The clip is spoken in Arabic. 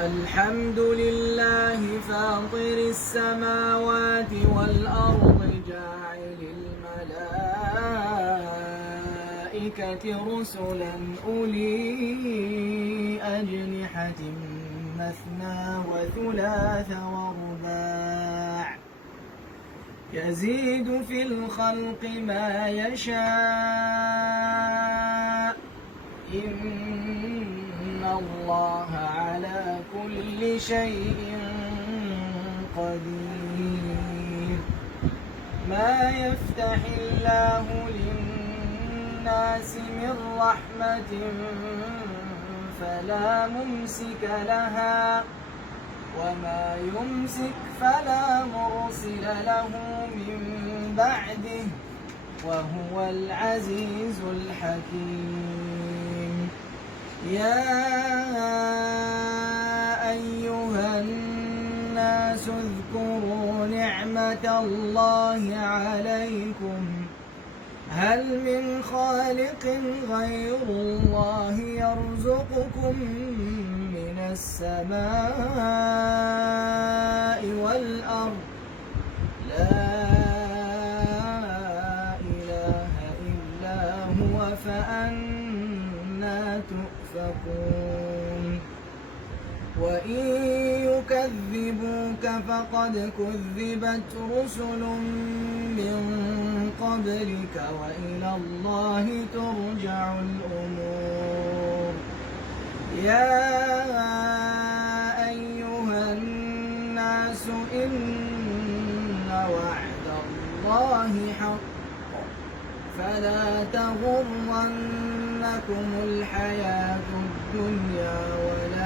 الحمد لله فاطر السماوات والأرض جاعل الملائكة رسلا أولي أجنحة مثنى وثلاث ورباع يزيد في الخلق ما يشاء إن الله على كل شيء قدير. ما يفتح الله للناس من رحمة فلا ممسك لها وما يمسك فلا مرسل له من بعده وهو العزيز الحكيم. يا أيها الناس اذكروا نعمة الله عليكم هل من خالق غير الله يرزقكم من السماء والأرض لا إله إلا هو فأنى تؤفكون. وإن يكذبوك فقد كذبت رسل من قبلك وإلى الله ترجع الأمور. يا أيها الناس إن وعد الله حق فلا تغرنكم الحياة الدنيا ولا